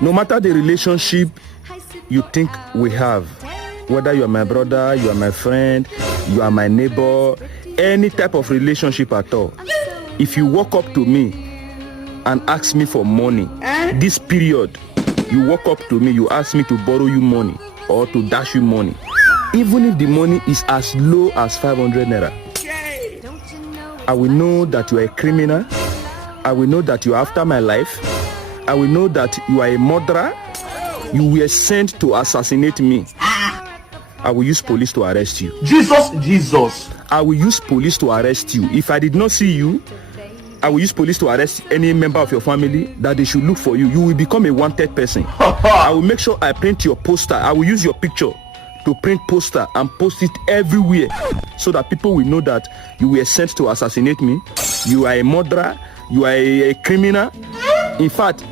No matter the relationship you think we have, whether you are my brother, you are my friend, you are my neighbor, any type of relationship at all, if you walk up to me and ask me for money, this period, you walk up to me, you ask me to borrow you money or to dash you money, even if the money is as low as 500 naira, I will know that you are a criminal. I will know that you are after my life. I will know that you are a murderer. You were sent to assassinate me. I will use police to arrest you. Jesus. I will use police to arrest you. If I did not see you, I will use police to arrest any member of your family that they should look for you. You will become a wanted person. I will make sure I print your poster. I will use your picture to print poster and post it everywhere so that people will know that you were sent to assassinate me. You are a murderer. You are a criminal. In fact,